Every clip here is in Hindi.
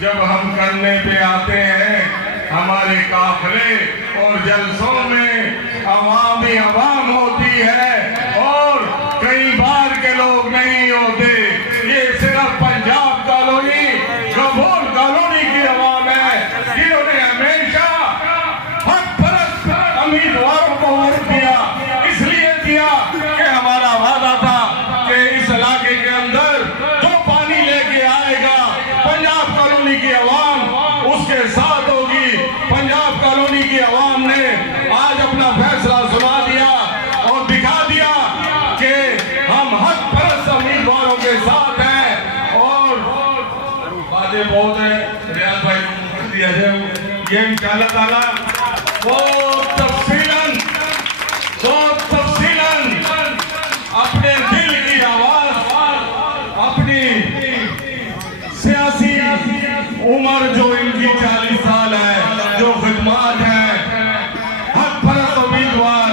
जब हम करने पे आते हैं हमारे काफिले और जलसों में अवाम ही अवाम होती है और कई बार के लोग नहीं होते। ये सिर्फ पंजाब कॉलोनी गबोल कॉलोनी की अवाम है जिन्होंने हमेशा हक परस्त उम्मीदवारों को वोट दिया। इसलिए दिया कि हमारा वादा था कि इस इलाके के अंदर जो पानी लेके आएगा पंजाब कॉलोनी की अवाम उसके साथ होगी। पंजाब कॉलोनी की अवाम ने आज अपना फैसला सुना दिया और दिखा दिया कि हम हक परस्त उम्मीदवारों के साथ हैं। और बातें बहुत है, रियाज भाई को कर दिया जाए। ये इंशाअल्लाह ताला वो तफसीलन अपने दिल की आवाज अपनी सियासी उम्र जो इनकी 40 साल है, जो खिदमत है, हक परस्त उम्मीदवार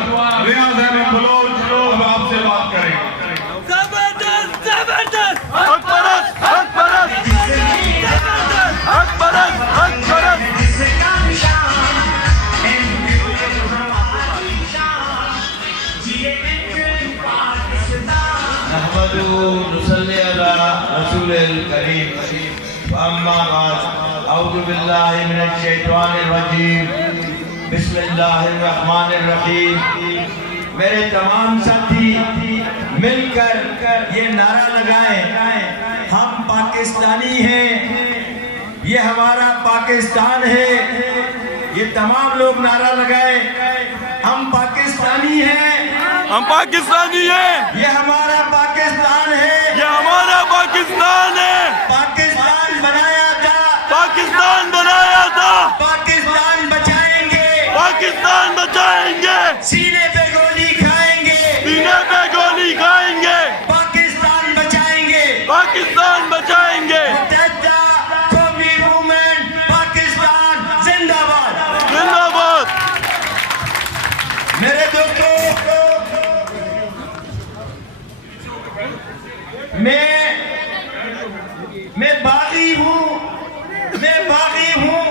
रियाज अहमद बलोच अब आपसे बात करेंगे। जबरदस्त जबरदस्त हक परस्त हक परस्त हक परस्त हक परस्त अऊज़ु बिल्लाहि मिनश शैतानिर रजीम बिस्मिल्लाहिर्रहमानिर्रहीम। मेरे तमाम साथी मिलकर ये नारा लगाएं, हम पाकिस्तानी हैं, ये हमारा पाकिस्तान है। ये तमाम लोग नारा लगाएं, हम पाकिस्तानी हैं, हम पाकिस्तानी हैं, ये हमारा पाकिस्तान है, ये हमारा पाकिस्तान है। पाकिस्तान बनाया था, पाकिस्तान बनाया था, पाकिस्तान बचाएंगे, पाकिस्तान बचाएंगे, सीने पे गोली खाएंगे, सीने पे गोली खाएंगे, पाकिस्तान बचाएंगे, पाकिस्तान बचाएंगे। मुत्तहिदा कौमी मूवमेंट पाकिस्तान जिंदाबाद। जिंदाबाद। मेरे दोस्तों, मैं बागी हूँ,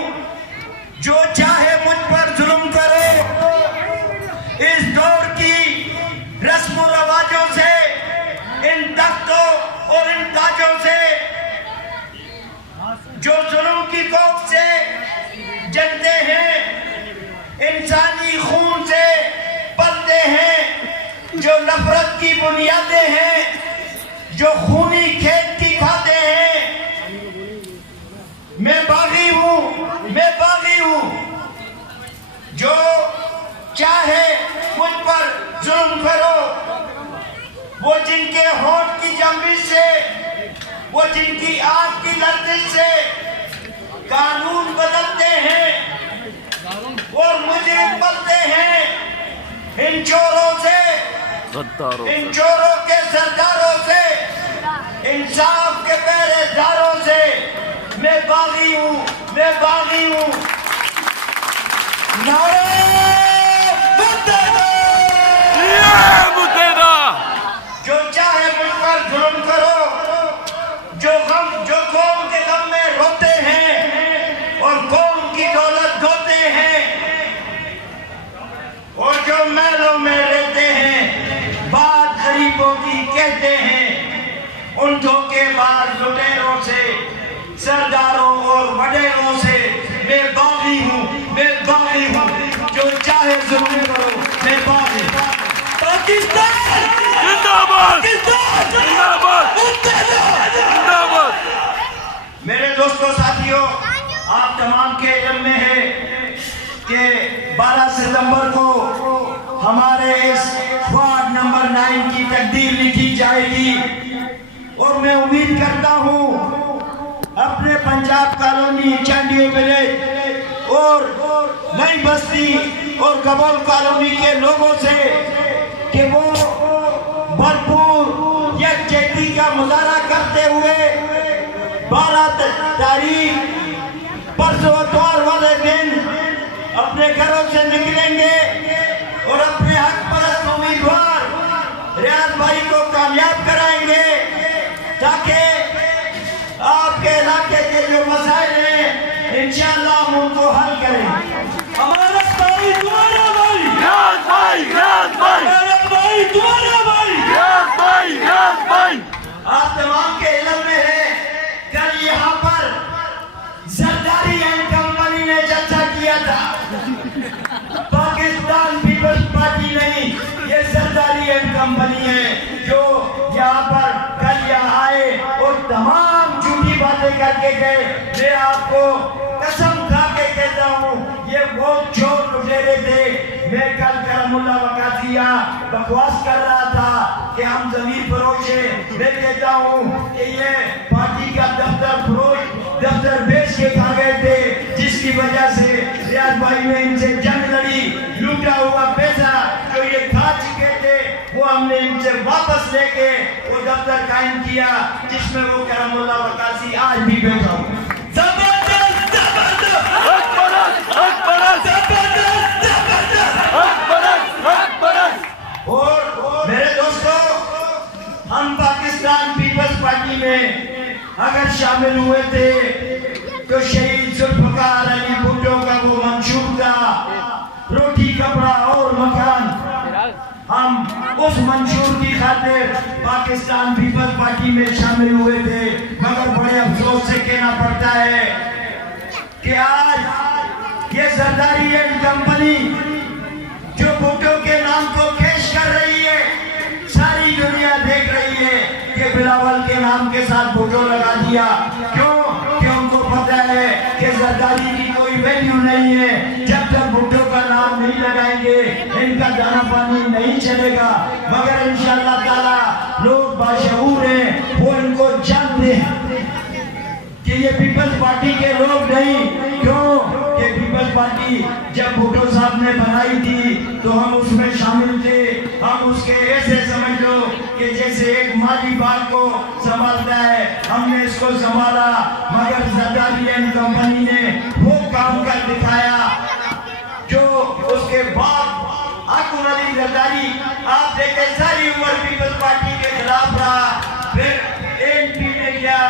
जो चाहे मुझ पर जुल्म करे। इस दौर की रस्म और रवाजों से, इन तख्तों और इन ताजों से, जो जुल्म की खौफ से जलते हैं, इंसानी खून से पलते हैं, जो नफरत की बुनियादें हैं, जो खूनी खेत की खाते हैं। मैं बागी हूँ, जो चाहे मुझ पर जुल्म करो। वो जिनके होंठ की जंबिश से, वो जिनकी आंख की लर्जिश से कानून बदलते हैं और मुझे पलते हैं। इन चोरों से, इन चोरों के सरदारों से, इंसाफ के पहरेदारों से मैं बागी हूँ। नारे मुतेदा। जो चाहे मुझ पर जुल्म करो, जो कौम के गम में रोते हैं और कौम की दौलत ढोते हैं, और जो महलों में रहते हैं, बात गरीबों की कहते हैं, उन धोखेबाज लुटेरों से, सरदारों और वडेरों से मैं बागी हूँ। जो चाहे जुल्म करो, मैं बागी। पाकिस्तान जिंदाबाद, जिंदाबाद। जिंदाबाद। मेरे दोस्तों, साथियों, आप तमाम के इल्म में है कि 12 सितंबर को हमारे इस वार्ड नंबर 9 की तकदीर लिखी जाएगी। और मैं उम्मीद करता हूँ अपने पंजाब कॉलोनी, चांडियो विलेज और नई बस्ती और गबोल कॉलोनी के लोगों से कि वो भरपूर यकजहती का मुजाहरा करते हुए 12 तारीख परसों इतवार वाले दिन अपने घरों से निकलेंगे और अपने हक परस्त उम्मीदवार रियाज भाई को कामयाब कराएंगे, ताकि आपके इलाके के जो मसाइल हैं इंशाअल्लाह हम उनको हल करेंगे। हमारा भाई तुम्हारा भाई, रियाज भाई, रियाज भाई, हमारा भाई तुम्हारा भाई। रियाज भाई, रियाज भाई। आप तमाम के इल्म में है, कल यहाँ पर जरदारी एंड कंपनी ने जलसा किया था। पाकिस्तान पीपल्स पार्टी नहीं, ये जरदारी एंड कंपनी है जो यहाँ पर कल यहाँ आए और तमाम झूठी बातें करके गए। मैं आपको कसम खा के कहता हूँ, ये बहुत चोर लुटेरे थे। मैं कल करमुल्ला वकासिया बकवास कर रहा था कि हम जमीन फरोश है। मैं कहता हूँ कि ये पार्टी का दफ्तर बेच के खा गए थे, जिसकी वजह से रियाज भाई ने इनसे जंग लड़ी। लूटा हुआ पैसा जो ये खा चुके थे वो हमने इनसे वापस लेके वो दफ्तर कायम किया, जिसमें वो करमुल्ला वकासी आज भी बैठा हूँ। जबरदस्त जबरदस्त हक परस्त, हक परस्त, जबरदस्त जबरदस्त। हक परस्त, हक परस्त। और मेरे दोस्तों, हम पाकिस्तान पीपल्स पार्टी में अगर शामिल हुए थे तो शहीद जुल्फ़िकार अली भुट्टो का वो मंशूर था, रोटी कपड़ा और मकान। हम उस मंशूर की खातिर पाकिस्तान पीपल्स पार्टी में शामिल हुए थे, मगर बड़े अफसोस से कहना पड़ता है कि आज ये जरदारी एंड कंपनी जो भुट्टो के नाम को पेश कर रही है, सारी दुनिया देख रही है कि बिलावल के नाम के साथ भुट्टो लगा दिया। क्यों? कि उनको पता है कि जरदारी की कोई वैल्यू नहीं है। जब तक भुट्टो का नाम नहीं लगाएंगे इनका दाना पानी नहीं चलेगा। मगर इंशाअल्लाह ताला लोग बाशऊर हैं, वो इनको जानते हैं कि ये पीपल्स पार्टी के लोग नहीं। क्यों? कि पीपल्स पार्टी जब भुट्टो साहब ने बनाई थी तो हम उसमें शामिल थे। हम उसके ऐसे समझ लो कि जैसे एक माली बाग को संभालता है, हमने इसको संभाला। मगर जरदारी एंड कंपनी ने वो काम कर दिखाया जो उसके बाद हाकुम अली जरदारी आप देखे सारी उम्र पीपल्स पार्टी के खिलाफ रहा, फिर एनपी में गया,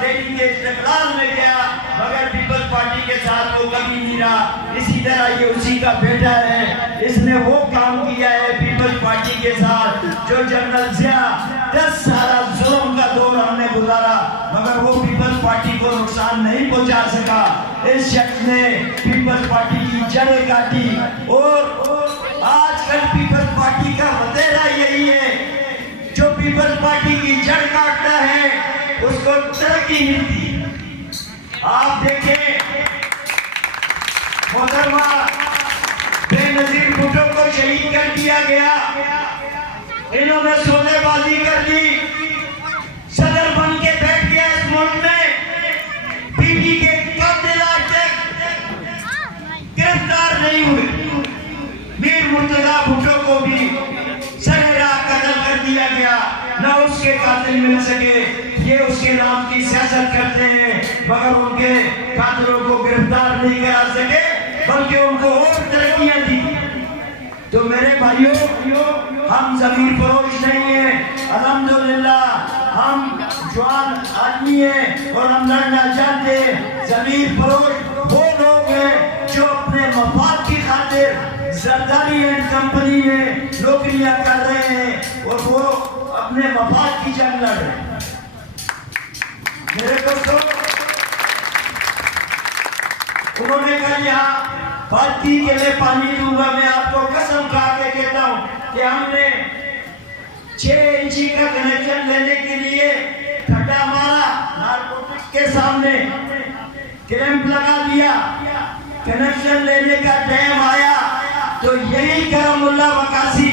दिल्ली के इस्तेकलाल में गया, मगर पीपल्स पार्टी के साथ वो कभी नहीं रहा। इसी तरह ये उसी का बेटा है, इसने वो काम किया है पीपल्स पार्टी के साथ जो जनरल जिया 10 साल जुल्म का दौर हमने गुजारा, मगर वो पीपल्स पार्टी को नुकसान नहीं पहुंचा सका। इस शख्स ने पीपल्स पार्टी की जड़ें काटी और आजकल पीपल्स पार्टी का वतेरा यही है, जो पीपल्स पार्टी की जड़ काटता है उसको तरक्की मिलती। आप देखें, मोहतरमा बेनजीर भुट्टो को शहीद कर दिया गया, इन्होंने सौदेबाजी कर दी, सदर बन के बैठ गया इस मुल्क में। बीवी के कातिल आज तक गिरफ्तार नहीं हुए। मीर मुर्तजा भुट्टो को भी सरेरा कत्ल कर दिया गया, न उसके कातिल मिल सके। ये उसके नाम की सियासत करते हैं, मगर उनके कातिलों को गिरफ्तार नहीं करा सके, बल्कि उनको और तरक्कियां दी। तो मेरे भाइयों, हम जमीर फरोश नहीं है, अल्हम्दुलिल्लाह हम जवान आदमी हैं और हम लड़ना चाहते हैं। जमीर फरोश वो लोग हैं जो अपने मफाद की खातिर जरदारी एंड कंपनी में नौकरियां कर रहे हैं और वो अपने मफाद की जंग लड़ रहे हैं। मेरे दोस्तों, उन्होंने कहा यहाँ बाल्टी के लिए पानी दूंगा। मैं आपको कसम खा के कहता हूँ कि हमने 6 इंची का कनेक्शन लेने के लिए खड्डा मारा, नारकोटिक्स के सामने कैंप लगा दिया। कनेक्शन लेने का टाइम आया तो यही करमुल्ला वकासी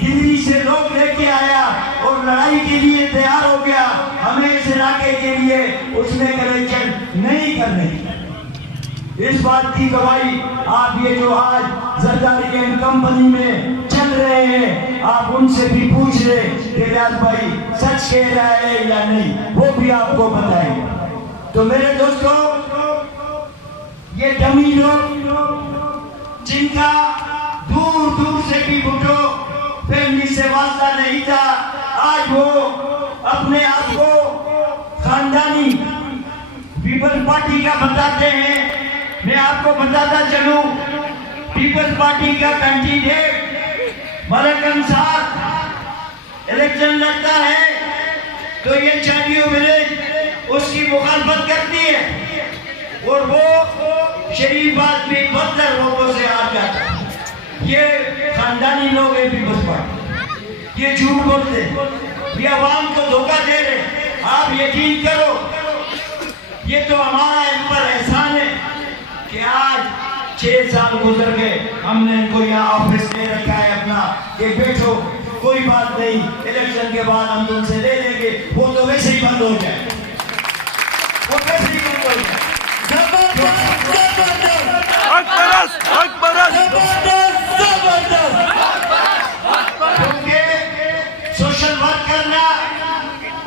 दिल्ली से लोग लेके आया और लड़ाई के लिए तैयार हो गया। हमें इस इलाके के लिए उसने कनेक्शन नहीं करने की। इस बात की गवाही आप ये जो आज जरदारी एंड कंपनी में चल रहे हैं, आप उनसे भी पूछ ले कि रियाज भाई सच कह रहा है या नहीं, वो भी आपको बताएंगे। तो मेरे दोस्तों, ये डमी लोग जिनका दूर दूर से भी भुट्टो फैमिली से वास्ता नहीं था, आज वो अपने आप को खानदानी पीपल्स पार्टी का बताते हैं। मैं आपको बताता चलूं, पीपल्स पार्टी का कैंडिडेट मलक अंसार इलेक्शन लड़ता है तो ये चाटियों विलेज उसकी मुखालफत करती है और वो शरीफ आदमी 72 वोटों से हार जाता है। ये खानदानी लोग हैं पीपल्स पार्टी, ये झूठ बोलते हैं, ये आवाम को धोखा दे रहे। आप यकीन करो, ये तो हमारा इन पर एहसान है कि आज 6 साल गुजर गए, हमने इनको यहाँ ऑफिस में रखा है अपना, कि बैठो कोई बात नहीं, इलेक्शन के बाद हम तुमसे ले लेंगे। वो तो वैसे ही बंद हो जाए, वो वैसे ही बंद हो जाए। जबरदस्त जबरदस्त हक परस, हक परस। जबरदस्त जबरदस्त क्योंकि सोशल वर्क करना,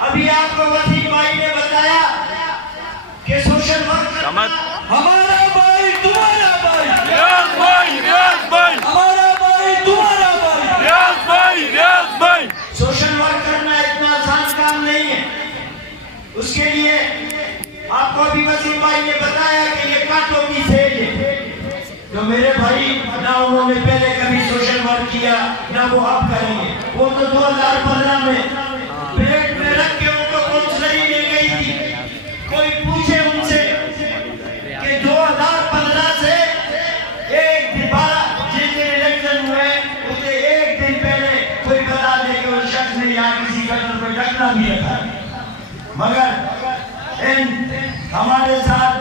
अभी आपको वसीम भाई ने बताया कि सोशल वर्क समझ। हमारा भाई तुम्हारा भाई, रियाज भाई, रियाज भाई, हमारा भाई तुम्हारा भाई। रियाज भाई, रियाज भाई। सोशल वर्क करना इतना आसान काम नहीं है। उसके लिए आपको अभी वसीम भाई ने बताया कि ये कांटों की सेज है। तो मेरे भाई, ना उन्होंने पहले कभी सोशल वर्क किया, ना वो अब करेंगे। वो तो 2015 में पेट में रख के उनको काउंसलरी ले गई थी। कोई पूछे उनसे कि 2015 से एक दिन 12 जिस दिन इलेक्शन हुए उससे एक दिन पहले कोई बता दे कि उस शख्स ने यहाँ किसी कदर पर ढकना भी रखा है। मगर हमारे साथ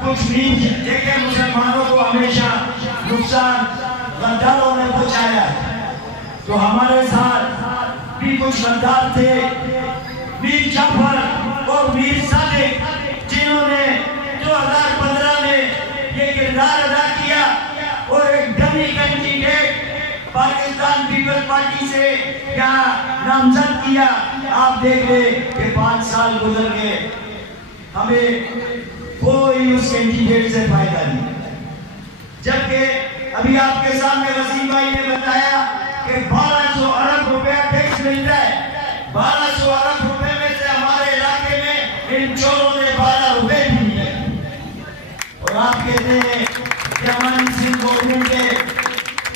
कुछ मीर देखे मुसलमानों को हमेशा नुकसान गद्दारों ने पहुंचाया, तो हमारे साथ भी कुछ गद्दार थे, मीर जाफर और मीर सादिक, जिन्होंने 2015 में ये किरदार अदा किया और एक dummy candidate Pakistan people's party से यहाँ नामजद किया। आप देख ले कि 5 साल गुजर गए, हमें कोई उस कैंडिडेट से फायदा नहीं। जबकि अभी आपके सामने वसीम भाई ने बताया कि 1200 अरब रुपया टैक्स मिलता है। 1200 अरब रुपए में से हमारे इलाके में इन चोरों ने 12 रुपए भी दिए। और आप कहते हैं कि हमारी सिंध गवर्नमेंट के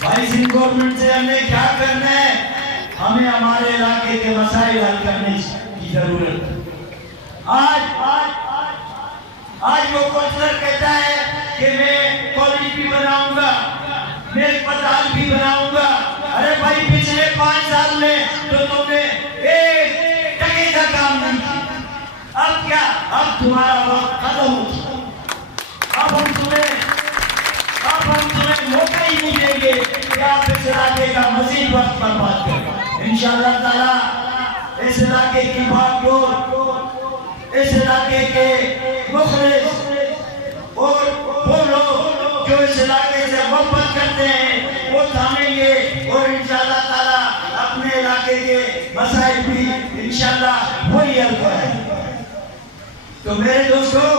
भाई, सिंध गवर्नमेंट से हमें क्या करना है? हमें हमारे इलाके के मसाइल हल करने की जरूरत है। आज वो काउंसलर कहता है कि मैं कॉलेज भी बनाऊंगा, मैं अस्पताल भी बनाऊंगा। अरे भाई, पिछले 5 साल में तो तुमने एक टके का काम नहीं किया। अब क्या? अब तुम्हारा वक्त खत्म हो चुका। अब हम तुम्हें मौका ही नहीं देंगे कि आप इस इलाके का मजीद वक्त बर्बाद करें। इंशाअल्लाह ताला इस इलाके की भागदौड़, इस इलाके के मुखलिस और वो लोग जो इस इलाके से मोहब्बत करते हैं वो थामेंगे और इंशाअल्लाह ताला अपने इलाके के मसाइल भी इंशाअल्लाह वही हल करेंगे। तो मेरे दोस्तों,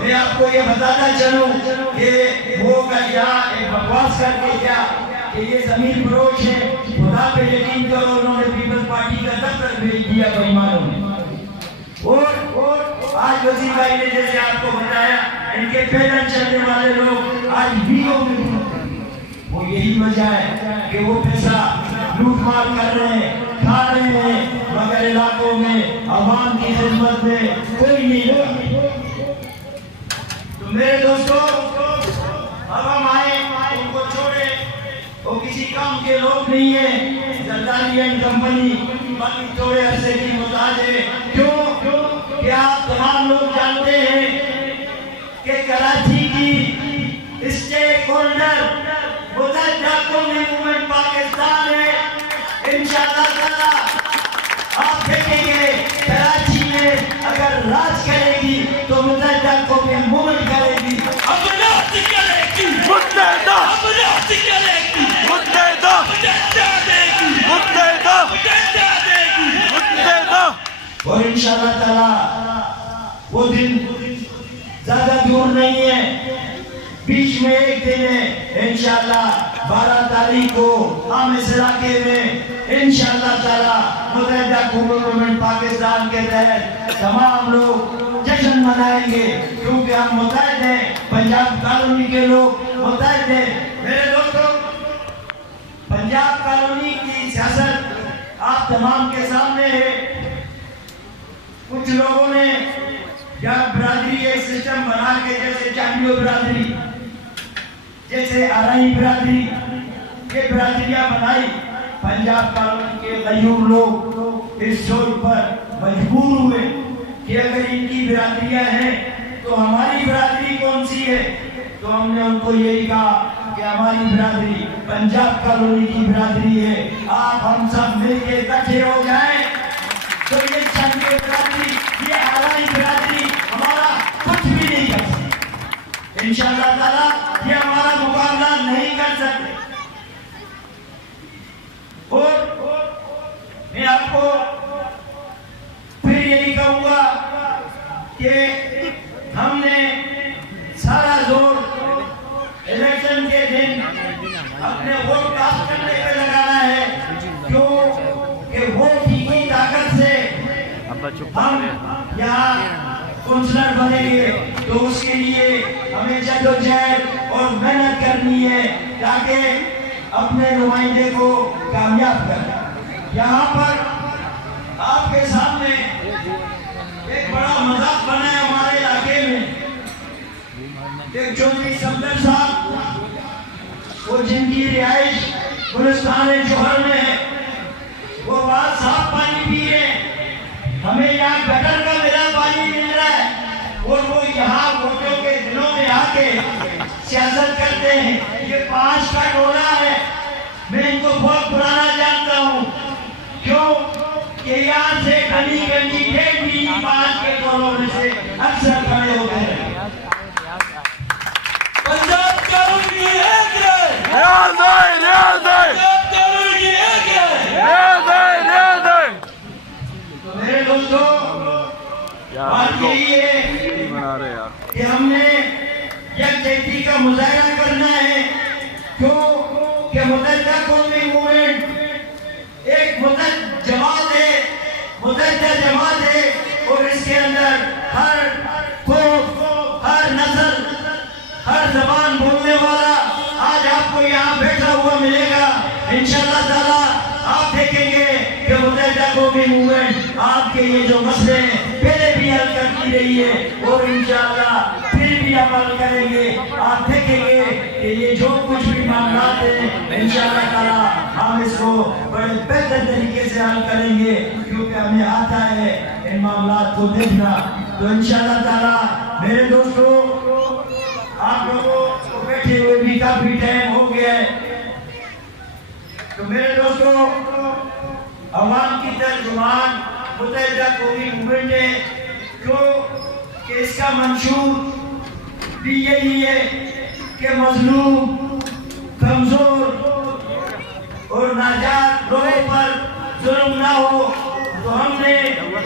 मैं आपको ये बताता चलूं कि वो यहाँ एक बकवास करके क्या कि ये जमीन फरोश है, खुदा पे यकीन करो, उन्होंने पीपल्स पार्टी का दफ्तर भेज दिया बेईमानों ने। और आज वसीम भाई ने जैसे आपको बताया, इनके पैदल चलने वाले लोग आज वीओ में घूमते हैं। वो यही वजह है कि वो पैसा लूटमार कर रहे हैं, खा रहे हैं, मगर इलाकों में आवाम की खिदमत में कोई नहीं लगा। तो मेरे दोस्तों, अब हम आए, उनको छोड़े, वो किसी काम के लोग नहीं है। जरदारी एंड कंपनी बाकी थोड़े अरसे की मुताज है। क्यों? क्या आप तमाम लोग जानते हैं कि कराची की स्टेक होल्डर मुतहदा कौमी मूवमेंट पाकिस्तान है। इंशाअल्लाह ताला आप देखेंगे कराची में अगर राज करेगी तो मुतहदा कौमी मूवमेंट करेगी। अब राज करेगी, मुत्तहदा, अब राज करेगी, मुत्तहदा, मुतहदा देगी, मुत्तहदा, मुतहदा देगी, मुत्तहदा। और इंशाअल्लाह ताला वो दिन ज्यादा दूर नहीं है, बीच में एक दिन है। इंशाअल्लाह 12 तारीख को हम इस इलाके में इंशाअल्लाह ताला मुतहदा कौमी मूवमेंट पाकिस्तान के तहत तमाम लोग जश्न मनाएंगे, क्योंकि हम मुतहद हैं, पंजाब कॉलोनी के लोग मुतहद हैं। मेरे दोस्तों, पंजाब कॉलोनी की सियासत आप तमाम के सामने है। कुछ लोगों ने यहाँ बिरादरी एक सिस्टम बना के, जैसे चांडियो बिरादरी, जैसे आरई बिरादरी, ये बिरादरियां बनाई। पंजाब कॉलोनी के गयूर लोग इस सोच पर मजबूर हुए कि अगर इनकी बिरादरियां हैं तो हमारी बिरादरी कौन सी है। तो हमने उनको यही कहा कि हमारी बिरादरी पंजाब कॉलोनी की बिरादरी है, आप हम सब मिलकर इकट्ठे हो जाएं तो ये चांडियो बिरादरी, ये आरई बिरादरी हमारा कुछ भी नहीं कर सकती। इंशाअल्लाह ताला ये हमारा मुकाबला नहीं कर सकते। और मैं आपको फिर यही कहूंगा कि हमने सारा जोर इलेक्शन के दिन अपने वोट कास्ट करने पे लगाना है, क्यों कि वोट की ताकत से हम यहाँ काउंसलर बनेंगे। तो उसके लिए हमें जद्दोजहद और मेहनत करनी है ताकि अपने नुमाइंदे को कामयाब करें। यहाँ पर आपके सामने एक बड़ा मजाक बना है हमारे इलाके में। एक चौधरी सफदर साहब, वो जिनकी रिहाइश गुलिस्तान जौहर में है, वो बात साफ पानी पी रहे हैं, हमें यहाँ गटर का मिला पानी मिल रहा है, और वो यहाँ वोटों के दिनों में आके सियासत करते हैं। ये 5 का टोला है, मैं इनको बहुत पुराना जानता हूँ, क्यों कि यहाँ से गली गली 1.5 मील 5 के टोलों में से अक्सर खड़े होते हैं। पंजाब कॉलोनी एक है, न्याय दे, न्याय दे, पंजाब कॉलोनी एक है। न्याय दे, न्याय दे। तो मेरे दोस्तों, बात यही है कि हमने यकजहती का मुजाहरा करना है, क्यों कि मुतहदा कौमी मूवमेंट एक मुतहद जमात है, मुतहदा जमात है, और इसके अंदर हर कौम, हर नस्ल, हर ज़बान बोलने वाला आज आपको यहाँ बैठा हुआ मिलेगा। इंशाअल्लाह ताला आप देखेंगे कि मुतहदा कौमी मूवमेंट आपके ये जो मसले पहले भी हल करती रही है, और इंशाअल्लाह फिर भी अमल करेंगे। आप देखेंगे कि ये जो कुछ भी मामला है, इंशाअल्लाह ताला हम इसको बड़े बेहतर तरीके से हल करेंगे, क्योंकि हमें आता है इन मामला को देखना। तो इंशाअल्लाह ताला मेरे दोस्तों, आप लोगों को बैठे हुए भी काफी टाइम हो गया है। तो मेरे दोस्तों, अवाम की तर्जुमान मुतहदा कौमी मूवमेंट है, क्यों कि इसका मंशूर भी यही है कि मजलूम, कमजोर और नाजात लोगों पर जुल्म ना हो। तो हमने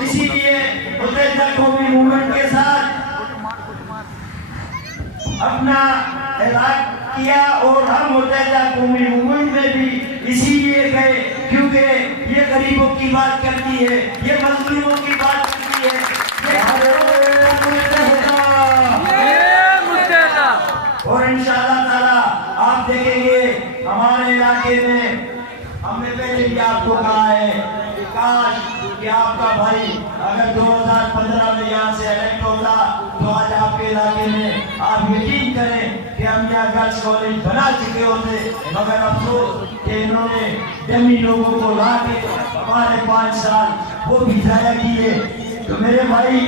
इसीलिए मुतहदा कौमी मूवमेंट के साथ अपना ऐलान किया, और हम मुतहदा कौमी मूवमेंट में भी इसीलिए गए क्योंकि ये गरीबों की बात करती है, ये मजलूमों की बात करती है, और इंशाअल्लाह ताला आप देखेंगे हमारे इलाके में हमने पहले भी आपको कहा है कि काश कि आपका भाई अगर 2015 में यहाँ से इलेक्ट होता तो आज आपके इलाके में आप यकीन करें कि हम यहाँ गर्ल्स कॉलेज बना चुके होते। मगर अफसोस कि इन्होंने डमी लोगों को ला के हमारे 5 साल वो भी जाया किए। तो मेरे भाई,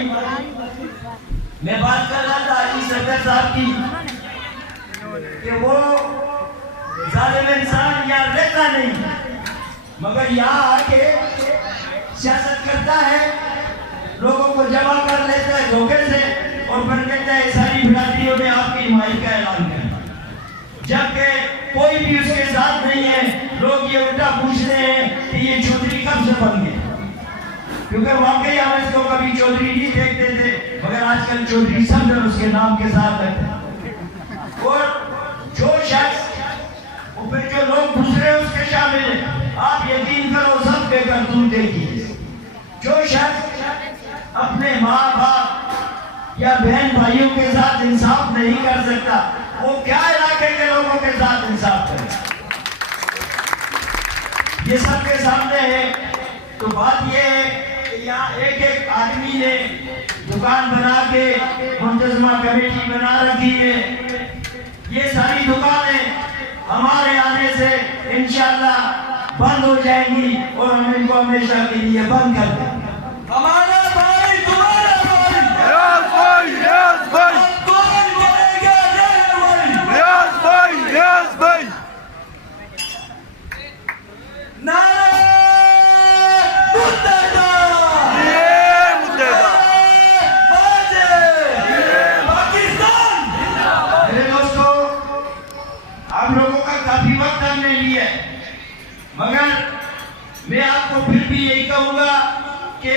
मैं बात कर रहा था अली सफदर साहब की कि वो जालिम इंसान यहाँ रहता नहीं, मगर यहाँ आके सियासत करता है, लोगों को जमा कर लेता है धोखे से, और फिर कहता है सारी बिरादरियों में आपकी हिमायत का ऐलान करें, जबकि कोई भी उसके साथ नहीं है। लोग ये उल्टा पूछते हैं कि ये चौधरी कब से बन गए, क्योंकि वाकई हम इसको कभी चौधरी नहीं देखते थे, मगर आजकल चौधरी समझ उसके नाम के साथ रहते हैं। और जो शख्स फिर जो लोग दूसरे उसके शामिल हैं, आप यकीन करो सब बेकरतूत देखिए। जो शख्स अपने माँ बाप या बहन भाइयों के साथ इंसाफ नहीं कर सकता, वो क्या इलाके के लोगों के साथ इंसाफ करेगा? ये सबके सामने है। तो बात ये है कि यहाँ एक एक आदमी ने दुकान बना के मुंतजमा कमेटी बना रखी है। ये सारी दुकानें हमारे आने से इंशाअल्लाह बंद हो जाएंगी और हम इनको हमेशा के लिए बंद कर देंगे। हमारा भाई तुम्हारा भाई रियाज भाई, रियाज भाई, अब कौन बोलेगा जय भाई? रियाज भाई, रियाज भाई। नारे मुर्तजा! ये मुर्तजा! बाजे! पाकिस्तान! मेरे दोस्तों, आप लोगों का काफी वक्त हमने लिया है, मगर मैं आपको फिर भी यही कहूंगा कि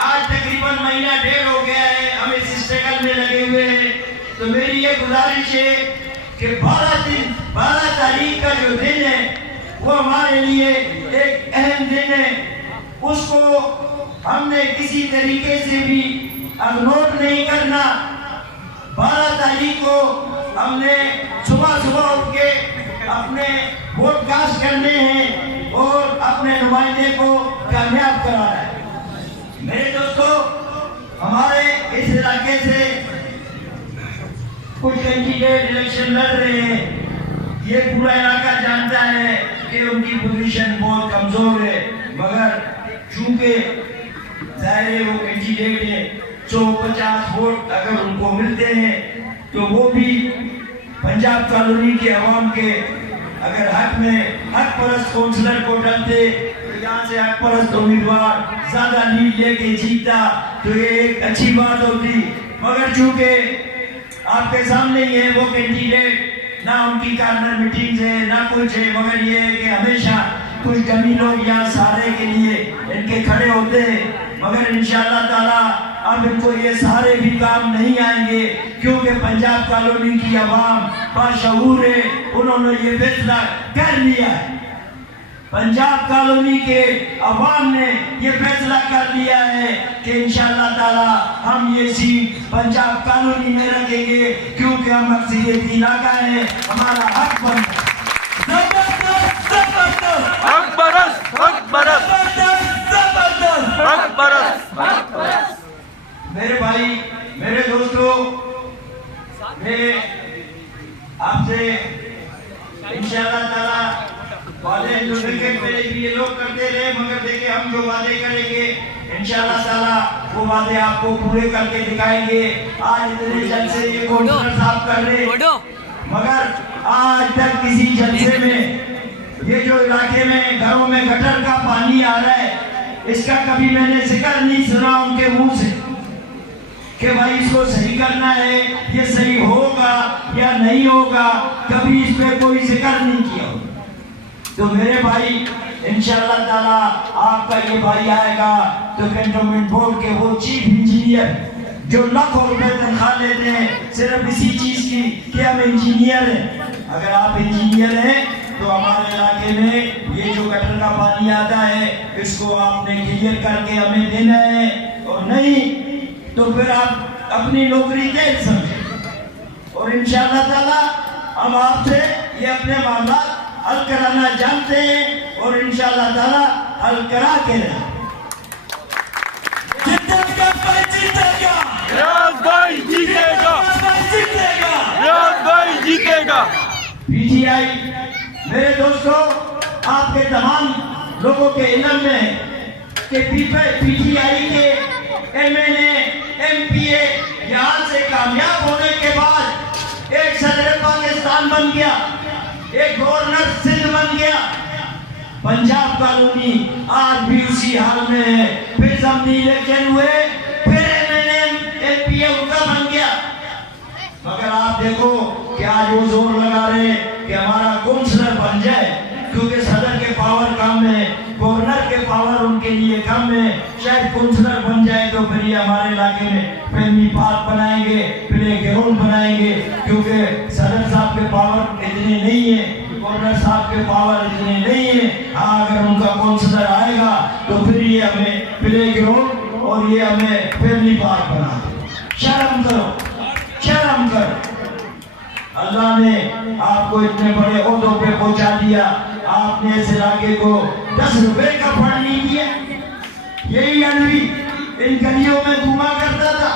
आज तकरीबन महीना डेढ़ हो गया है हम इस स्ट्रगल में लगे हुए हैं। तो मेरी ये गुजारिश है कि 12 तारीख का जो दिन है वो हमारे लिए एक अहम दिन है। उसको हमने किसी तरीके से भी इग्नोर नहीं करना। 12 तारीख को हमने सुबह सुबह उठ के अपने वोट कास्ट करने हैं और अपने नुमाइंदे को कामयाब कराना है। मेरे दोस्तों, हमारे इस इलाके से कुछ कैंडिडेट इलेक्शन लड़ रहे हैं। ये पूरा इलाका जानता है कि उनकी पोजीशन बहुत कमजोर है, मगर चूंकि जाहिर है वो कैंडिडेट है, 150 वोट अगर उनको मिलते हैं तो वो भी पंजाब कॉलोनी के अवाम के अगर हक परस्त काउंसलर को डालते तो यहाँ से हक परस्त उम्मीदवार ज्यादा लीड लेके जीता तो ये एक अच्छी बात होती। मगर चूंकि आपके सामने ही है वो कैंडिडेट, ना उनकी कार्नर मीटिंग है ना कुछ है, मगर ये है कि हमेशा कुछ कमी लोग यहाँ सहारे के लिए इनके खड़े होते हैं। मगर इंशाअल्लाह ताला अब इनको ये सहारे भी काम नहीं आएंगे, क्योंकि पंजाब कॉलोनी की आवाम बाशऊर है, उन्होंने ये फैसला कर लिया है। पंजाब कॉलोनी के अवाम ने ये फैसला कर लिया है कि इंशाअल्लाह ताला हम ये सीट पंजाब कॉलोनी में रखेंगे, क्योंकि हम अक्सरियती इलाका है, हमारा हक बनता है। जबरदस्त जबरदस्त हक बरस, हक बरस, जबरदस्त जबरदस्त! हक बरस। मेरे भाई, मेरे दोस्तों, मैं आपसे इंशाअल्लाह ताला वादे जो क्रिकेट में भी ये लोग करते रहे, मगर देखिए हम जो वादे करेंगे इंशाअल्लाह ताला वो वादे आपको पूरे करके दिखाएंगे। आज इतने जलसे ये काउंसलर साहब कर रहे, मगर आज तक किसी जलसे में ये जो इलाके में घरों में गटर का पानी आ रहा है, इसका कभी मैंने जिक्र नहीं सुना उनके मुंह से कि भाई इसको सही करना है, ये सही होगा या नहीं होगा, कभी इस पे कोई जिक्र नहीं किया। तो मेरे भाई, इंशाअल्लाह ताला आपका ये भाई आएगा तो कैंटोनमेंट बोर्ड के वो चीफ इंजीनियर जो लाखों रुपए तनख्वाह लेते हैं सिर्फ इसी चीज की कि हम इंजीनियर हैं, अगर आप इंजीनियर हैं तो हमारे इलाके में ये जो गटर का पानी आता है इसको आपने क्लियर करके हमें देना है, और नहीं तो फिर आप अपनी नौकरी देख सकते। और इंशाअल्लाह ताला हम आपसे ये अपने मामला हल कराना जानते हैं और इंशाअल्लाह ताला हल करा के रहें। जीतेगा भाई, जीतेगा! रियाज भाई जीतेगा, भाई जीतेगा! रियाज भाई जीतेगा। पीटीआई, मेरे दोस्तों, आपके तमाम लोगों के इल्म में है कि पीटीआई के एमएलए एमपीए यहाँ से कामयाब होने के बाद एक सदर पाकिस्तान बन गया, एक गवर्नर सिंध बन गया। पंजाब कॉलोनी आज भी उसी हाल में है। फिर समझी इलेक्शन हुए, फिर एमएलए एमपीए उनका बन गया। मगर आप देखो कि आज वो जोर लगा रहे हैं कि हमारा काउंसलर बन जाए, क्योंकि सदर के पावर कम है, गवर्नर के पावर उनके लिए कम है। शायद काउंसलर बन जाए तो फिर ये हमारे इलाके में फैमिली पार्क बनाएंगे, प्ले ग्राउंड बनाएंगे, क्योंकि सदर साहब के पावर इतने नहीं है, गवर्नर साहब के पावर इतने नहीं है। हाँ, अगर उनका काउंसलर आएगा तो फिर ये हमें प्ले ग्राउंड और ये हमें फैमिली पार्क बना देगा। शर्म करो, शर्म करो। अल्लाह ने आपको इतने बड़े ओहदों पे पहुंचा दिया, आपने इस इलाके को 10 रुपए का फंड नहीं दिया। यही अनवी इन गलियों में घुमा करता था,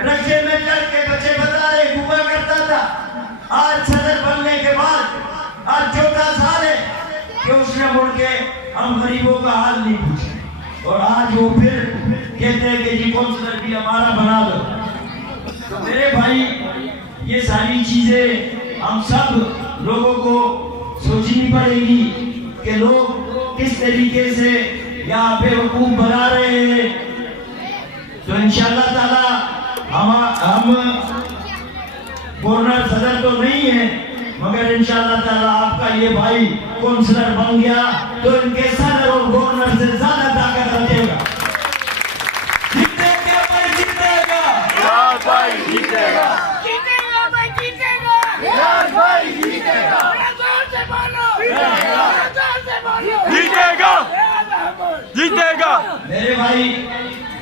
रक्शे में चढ़ के बच्चे बता रहे घुमा करता था। आज सदर बनने के बाद आज चौथा साल है कि उसने मुड़ के हम गरीबों का हाल नहीं पूछा, और आज वो फिर कहते हैं कि जी काउंसलर भी हमारा बना दो। तो मेरे भाई, ये सारी चीजें हम सब लोगों को सोचनी पड़ेगी कि लोग किस तरीके से यहाँ पे हुकूम बना रहे हैं। तो इंशाअल्लाह ताला हम गवर्नर सदर तो नहीं है, मगर इंशाअल्लाह ताला आपका ये भाई काउंसलर बन गया तो इनके सदर और गवर्नर से ज्यादा ताकत रखेगा। जीतेगा भाई, जीतेगा। रियाज भाई जीतेगा। जीतेगा भाई, जीतेगा। रियाज भाई जीतेगा। बड़ा जोर से बोलो, बड़ा जोर से बोलो। जीतेगा, जीतेगा। मेरे भाई,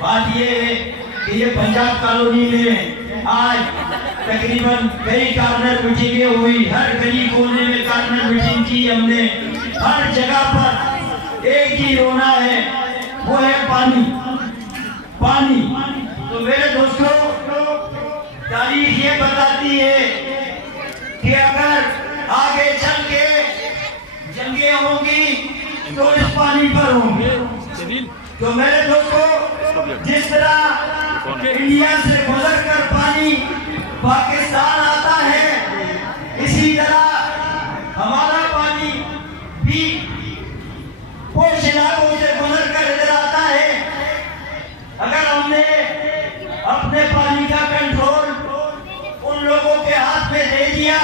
बात ये है कि ये पंजाब कॉलोनी में आज तकरीबन कई कार्नर मीटिंगें हुई, हर गली कोने में कार्नर मीटिंग की हमने। हर जगह पर एक ही रोना है, वो है पानी, पानी। तो मेरे दोस्तों, तारीख ये बताती है कि अगर आगे चल के जंगें होंगी तो इस पानी पर होंगी। तो मेरे दोस्तों, जिस तरह इंडिया से गुजर कर पानी पाकिस्तान आता है, इसी तरह हमारा पानी भी कुछ इलाकों से गुजर कर इधर आता है। अगर हमने अपने पानी का कंट्रोल उन लोगों के हाथ में दे दिया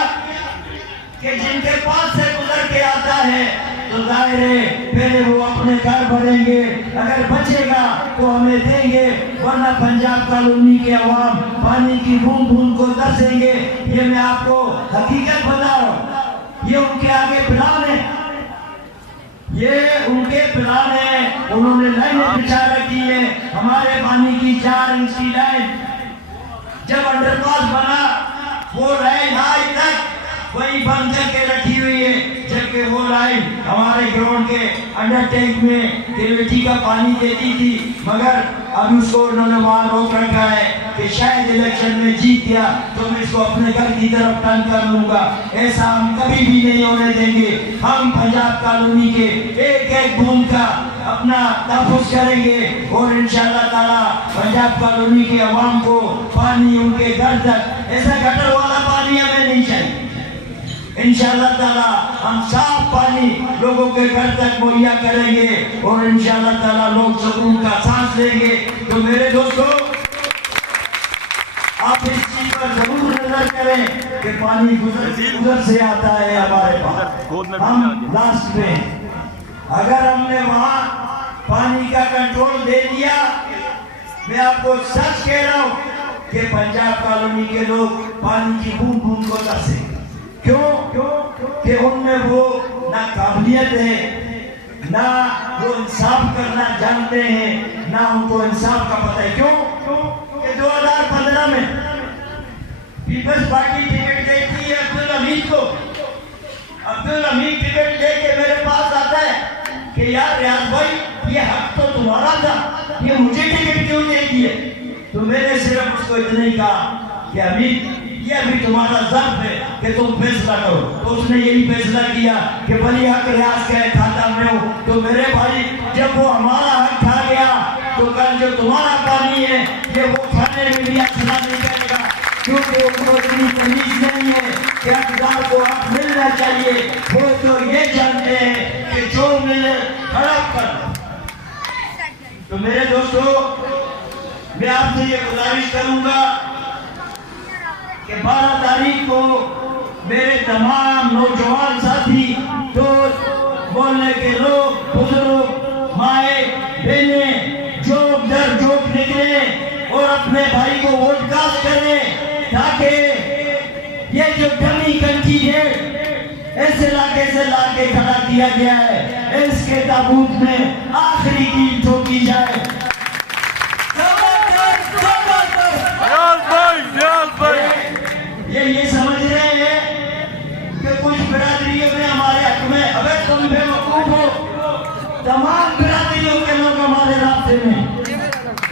कि जिनके पास से गुजर के आता है, तो जाहिर है पहले वो अपने घर भरेंगे, अगर बचेगा तो हमें देंगे, वरना पंजाब कॉलोनी के अवाम पानी की बूंद बूंद को तरसेंगे। ये मैं आपको हकीकत बता रहा हूँ। ये उनके आगे प्लान है, ये उनके प्लान है। उन्होंने लाइनें बिछा रखी है। हमारे पानी की 4 इंच की लाइन, जब अंडरपास बना वो लाइन आज तक वही बंद करके रखी हुई है, जबकि वो लाइन हमारे ग्राउंड के अंडर टैंक में केवेटी का पानी देती थी, मगर अब उसको उन्होंने वहां रोक रखा है कि शायद इलेक्शन में जीत गया तो मैं इसको अपने घर की तरफ टर्न कर लूंगा। ऐसा हम कभी भी नहीं होने देंगे। हम पंजाब कॉलोनी के एक एक बूंद का अपना तहफ़्फ़ुज़ करेंगे, और इंशाअल्लाह ताला पंजाब कॉलोनी के अवाम को पानी उनके घर तक, ऐसा गटर वाला पानी हमें नहीं चाहिए। इंशाअल्लाह ताला हम साफ पानी लोगों के घर तक मुहैया करेंगे, और इंशाअल्लाह ताला लोग सुकून का सांस लेंगे। तो मेरे दोस्तों, आप इस चीज पर जरूर नजर करें कि पानी गुजर से आता है हमारे पास। हम लास्ट में, अगर हमने वहां पानी का कंट्रोल दे दिया, मैं आपको सच कह रहा हूं कि पंजाब कॉलोनी के लोग पानी की बूंद बूंद को तरसेंगे। क्यों? कि उनमें वो ना काबिलियत है, ना वो इंसाफ करना जानते हैं, ना उनको इंसाफ का पता है। क्यों? कि 2015 में पीपल्स पार्टी टिकट देती है अब्दुल हमीद को। अब्दुल हमीद टिकट लेके मेरे पास आता है कि यार रियाज भाई, ये हक तो तुम्हारा था, ये मुझे टिकट क्यों दे दिए? तो मैंने सिर्फ उसको इतना ही कहा कि हमीद, ये अभी तुम्हारा ज़र्फ है कि तुम फैसला करो। तो उसने यही फैसला किया कि वली हक रियाज का खाता में हो। तो मेरे भाई, जब वो हमारा हक खा गया तो कल जो तुम्हारा पानी है ये वो खाने में भी अच्छा नहीं करेगा, क्योंकि उनको इतनी तमीज नहीं है कि अखबार को हक मिलना चाहिए। वो तो ये जानते हैं कि जो मिले हड़प कर। तो मेरे दोस्तों, मैं आपसे ये गुजारिश करूंगा कि 12 तारीख को मेरे तमाम नौजवान साथी, दोस्त, बोलने के लोग, बुजुर्ग, माए, बहने, जोक दर जोक निकले और अपने भाई को वोट कास्ट करें, ताकि ये जो डमी कैंडिडेट इस इलाके से लाके खड़ा किया गया है, इसके ताबूत में आखिरी कील ठोकी जाए। जबरदस्त रियाज भाई ये समझ रहे हैं कि कुछ बिरादरियों में हमारे हक में, अगर तुम बेवकूफ हो, तमाम बिरादरियों के लोग हमारे रास्ते में,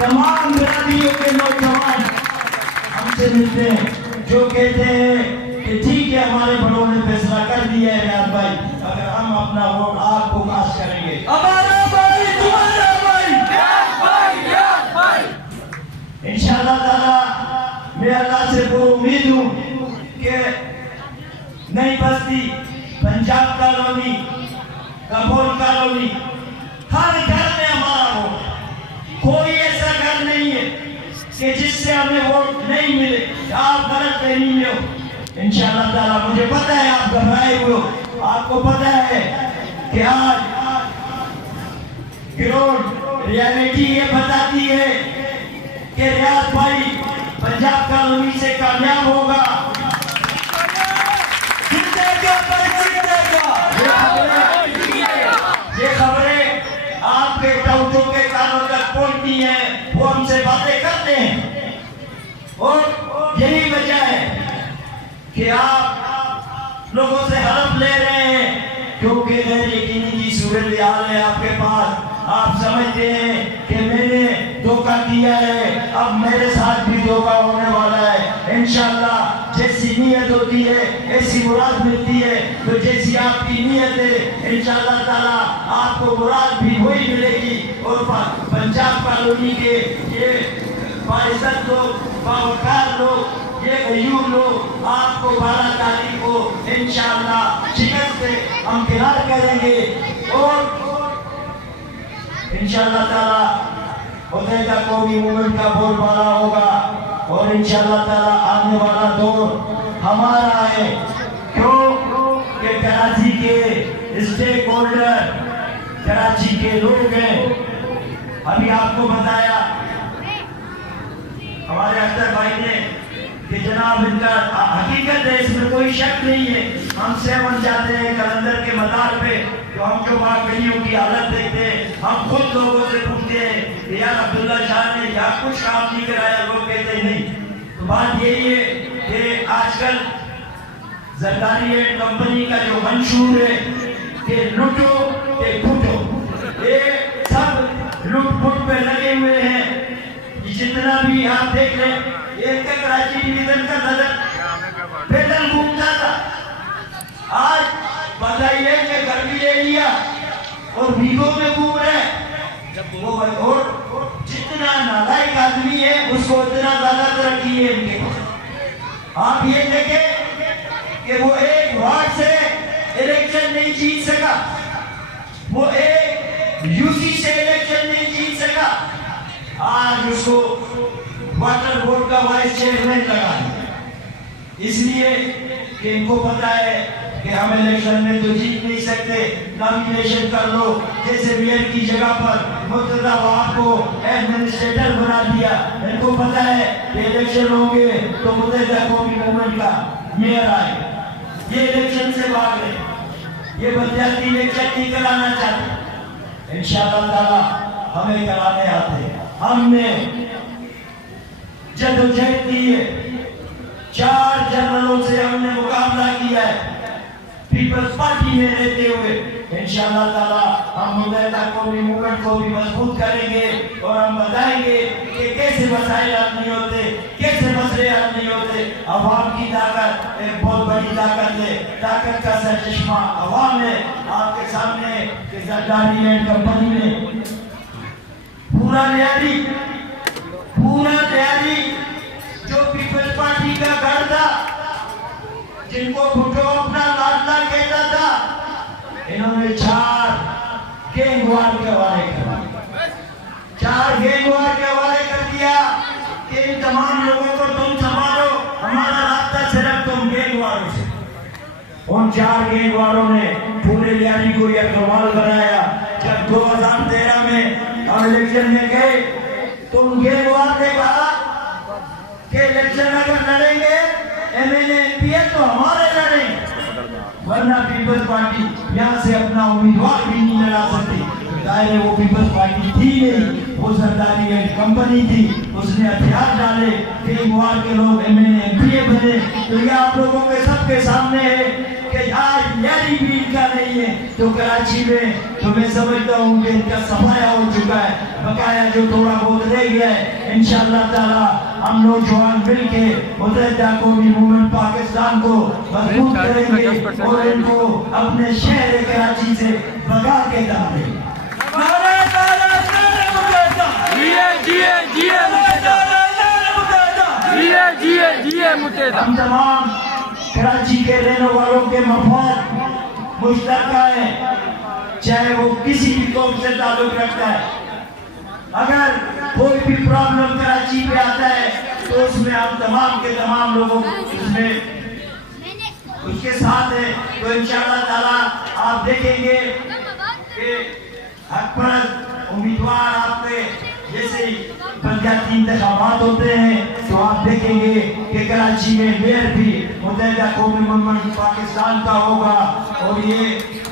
तमाम बिरादरियों के नौजवान हमसे मिलते हैं, जो कहते हैं कि ठीक है हमारे बड़ों ने फैसला कर दिया है रियाज भाई, अगर हम अपना वोट आपको कास्ट करेंगे। हमारा भाई तुम्हारा भाई रियाज भाई इंशाअल्लाह ताला मैं अल्लाह से पूरी उम्मीद हूँ कि नई बस्ती, पंजाब कॉलोनी, कपूर कॉलोनी, हर घर में हमारा वोट। कोई ऐसा घर नहीं है कि जिससे हमें वोट नहीं मिले। आप गलत फहमी में हो। इंशाअल्लाह ताला मुझे पता है आप घबराए हुए हो। आपको पता है कि आज गिरोड रियलिटी ये बताती है कि रियाज भाई पंजाब कॉलोनी से कामयाब होगा। जीतेगा भाई जीतेगा। ये खबरें आपके टाउटों के कानों तक पहुंचती हैं, वो हमसे बातें करते हैं और यही वजह है कि आप लोगों से हलफ ले रहे हैं, क्योंकि गैर यकीनी की सूरत हाल है आपके पास। आप समझते हैं कि मैंने धोखा किया है, अब मेरे साथ भी धोखा होने वाला है। इंशाअल्लाह जैसी नीयत होती है ऐसी मुराद मिलती है, तो जैसी आपकी नीयत है इंशाअल्लाह ताला आपको मुराद भी वही मिलेगी। और पंजाब कॉलोनी के ये बाइज्जत लोग, बावकार लोग, ये गयूर लोग आपको 12 तारीख को इंशाअल्लाह शिकस्त से हम किरार करेंगे और इंशाअल्लाह ताला उधर कौमी मूवमेंट का बोलबाला होगा और इंशाअल्लाह ताला आने वाला दौर हमारा है। क्यों कि कराची के स्टेक होल्डर कराची के लोग हैं। अभी आपको बताया हमारे अख्तर भाई ने कि जनाब इनका हकीकत है, इसमें कोई शक नहीं है। हम 7 जाते हैं कलंदर के मदार पे, तो हम जो बागलियों की हालत देखते हैं, हम खुद लोगों से पूछते हैं यार अब्दुल्ला शाह ने या कुछ काम नहीं कराया, लोग कहते नहीं। तो बात यही है कि आजकल जरदारी एंड कंपनी का जो मंशूर है कि लूटो के फूटो, ये सब लूट फूट पे लगे हुए हैं। जितना भी आप देख लें, एक कराची डिवीजन का सदर पैदल घूमता था, आज बताइए कि घर भी ले लिया और भीगों में घूम रहे। और जितना नालायक आदमी है उसको उतना ज्यादा तरक्की है इनके पास। आप ये देखें कि वो एक वार्ड से इलेक्शन नहीं जीत सका, वो एक यूसी से इलेक्शन नहीं जीत सका, आज उसको वाटर बोर्ड का वाइस चेयरमैन लगा है। इसलिए कि इनको पता है कि हम इलेक्शन में तो जीत नहीं सकते, नॉमिनेशन कर लो। जैसे मेयर की जगह पर मुर्तजा वहाब को एडमिनिस्ट्रेटर बना दिया। इनको पता है कि इलेक्शन होंगे तो मुर्तजा कौमी मूवमेंट का मेयर आए। ये इलेक्शन से भाग रहे, ये बदयाती इलेक्शन नहीं कराना चाहते। इंशाअल्लाह ताला हमें कराने आते। हमने जदोजहद की है, 4 जनरलों से हमने मुकाबला किया है पीपल्स पार्टी में रहते हुए। इंशाअल्लाह ताला हम मुद्दा कौमी मूवमेंट को भी मजबूत करेंगे और हम बताएंगे कि कैसे मसाइल हल नहीं होते, कैसे मसले हल नहीं होते। अवाम की ताकत एक बहुत बड़ी ताकत है, ताकत का सरचश्मा अवाम है। आपके सामने कि जरदारी एंड कंपनी ने पूरा तैयारी जो पीपल्स पार्टी का घर था, जिनको भुट्टो अपना लाडला कहता था, इन्होंने 4 गैंगवार के हवाले कर दिया। 4 गैंगवार के हवाले कर दिया कि इन तमाम लोगों को तुम संभालो, हमारा रास्ता सिर्फ तुम गैंगवारों से। उन 4 गैंगवारों ने पूरे लियारी को यह कमाल बनाया। जब 2013 में हम इलेक्शन में गए तो गैंगवार ने कहा कि इलेक्शन अगर लड़ेंगे एमएलए एमपी तो हमारे लड़ेंगे, वरना पीपल्स पार्टी यहाँ से अपना उम्मीदवार भी नहीं लड़ा सकती। दायरे वो पीपल्स पार्टी थी नहीं, वो सरदारी एंड कंपनी थी, उसने हथियार डाले, कई वार्ड के लोग MLA MPA बने। तो ये आप लोगों के सबके सामने है कि आज यारी भी इनका नहीं है। तो कराची में तो मैं समझता हूँ कि इनका सफाया हो चुका है, बकाया जो थोड़ा बहुत रह गया है इंशाअल्लाह ताला हम नौजवान मिलके मुत्तहिदा कौमी मूवमेंट पाकिस्तान को मजबूत करेंगे और इनको अपने शहर कराची से भगा के डालेंगे। नारे नारे नारे मुतेहदा जिए जिए जिए मुतेहदा नारे मुतेहदा जिए जिए जिए मुतेहदा। हम तमाम कराची के रहने वालों के मफाद मुश्तरका है, चाहे वो किसी भी कौम से ताल्लुक रखता है। अगर कोई भी प्रॉब्लम कराची पे आता है तो उसमें हम तमाम के तमाम लोगों उसमें उसके साथ है। तो इंशाअल्लाह ताला आप देखेंगे कि हकपरस्त उम्मीदवार आपके जैसे पंचायती इंतखाबात होते हैं तो आप देखेंगे कि कराची में मेयर भी मुत्तहिदा कौमी मूवमेंट पाकिस्तान का होगा। और ये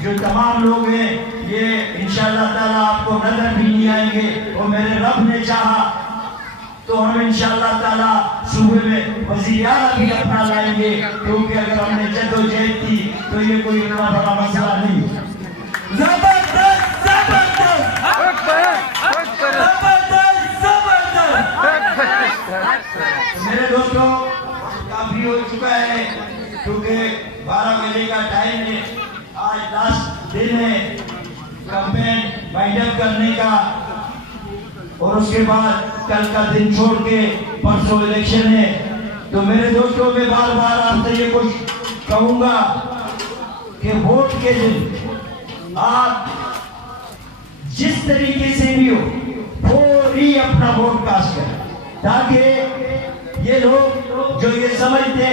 जो तमाम लोग हैं ये इंशाअल्लाह ताला आपको नजर भी नहीं आएंगे। और मेरे रब ने चाहा तो हम इंशाअल्लाह ताला सूबे में वज़ीर आला भी अपना लाएंगे, क्योंकि अगर हमने जद्दोजहद की तो ये कोई इतना बड़ा मसला नहीं। जबरदस्त जबरदस्त मेरे दोस्तों काफी हो चुका है, क्योंकि 12 बजे का टाइम है, आज लास्ट दिन है कैंपेन वाइंड अप करने का। और उसके बाद कल का दिन छोड़ के परसों इलेक्शन है। तो मेरे दोस्तों मैं बार बार आपसे ये कुछ कहूंगा कि वोट के दिन आप जिस तरीके से भी हो फौरी अपना वोट कास्ट करें, ताकि ये लोग जो ये समझते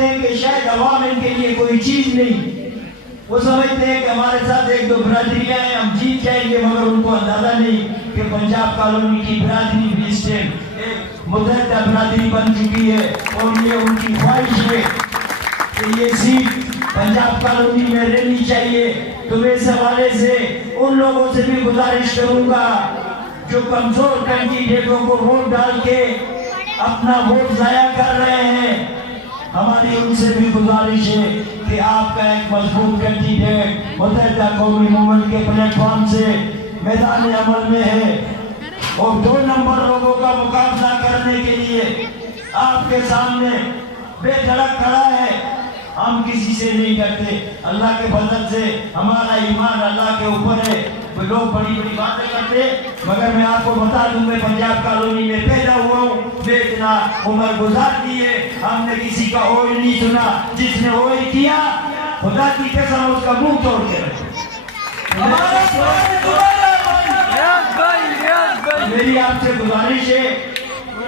हैं कि शायद अवाम इनके लिए कोई चीज नहीं, वो समझते हैं कि हमारे साथ एक दो बिरादरियां हैं, हम जीत जाएंगे, मगर उनको अंदाजा नहीं कि पंजाब कॉलोनी की बिरादरी भी इस टाइम एक मुत्तहिदा बिरादरी बन चुकी है। और ये उनकी ख्वाहिश है कि ये सीट पंजाब कॉलोनी में रहनी चाहिए। तो मैं इस हवाले से उन लोगों से भी गुजारिश करूंगा जो कमजोर कैंडिडेटों को वोट डाल के अपना वोट जाया कर रहे हैं, हमारी उनसे भी गुजारिश है कि आपका एक मजबूत कैंडिडेट मुत्तहिदा कौमी मूवमेंट के प्लेटफॉर्म से मैदान अमल में है और 2 नंबर लोगों का मुकाबला करने के लिए आपके सामने बेधड़क खड़ा है। हम किसी से नहीं डरते, अल्लाह के फजल से हमारा ईमान अल्लाह के ऊपर है। वो लोग बड़ी बड़ी बातें करते, मगर मैं आपको बता दूं मैं पंजाब कॉलोनी में पैदा हुआ हूँ, मैं इतना उम्र गुजार दी है, हमने किसी का ओयल नहीं सुना, जिसने ओयल किया खुदा की कसम उसका मुंह तोड़ के रखे। मेरी आपसे गुजारिश है,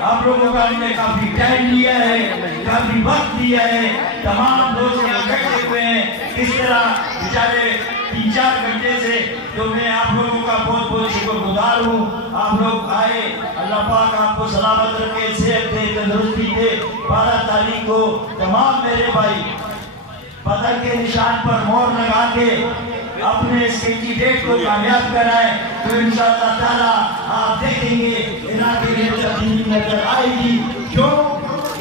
आप लोगों का हमने काफी टाइम लिया है, काफी वक्त दिया है, तमाम दोस्त यहाँ बैठे हुए हैं, इस तरह बेचारे 3-4 घंटे से। तो मैं आप लोगों का बहुत बहुत शुक्रगुजार हूँ। आप लोग आए, अल्लाह पाक आपको सलामत रखे, सेहत दे, तंदुरुस्ती दे। 12 तारीख को तमाम मेरे भाई पदक के निशान पर मोहर लगा के अपने इस कैंडिडेट को कामयाब कराए। तो इंशाअल्लाह ताला आप देखेंगे इलाके में तब्दीली नजर आएगी। क्यों?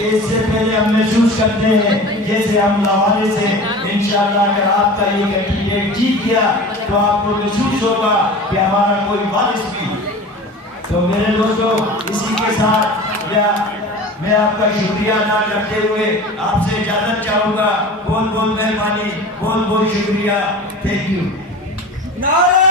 इससे पहले हम महसूस करते हैं जैसे हम लावाले से इंशाअल्लाह अगर आपका ये कैंडिडेट जीत गया तो आपको महसूस होगा कि हमारा कोई वारिस भी। तो मेरे दोस्तों इसी के साथ मैं आपका शुक्रिया अदा करते हुए आपसे इजाजत चाहूंगा। बहुत बहुत मेहरबानी, बहुत बहुत शुक्रिया, थैंक यू। नारे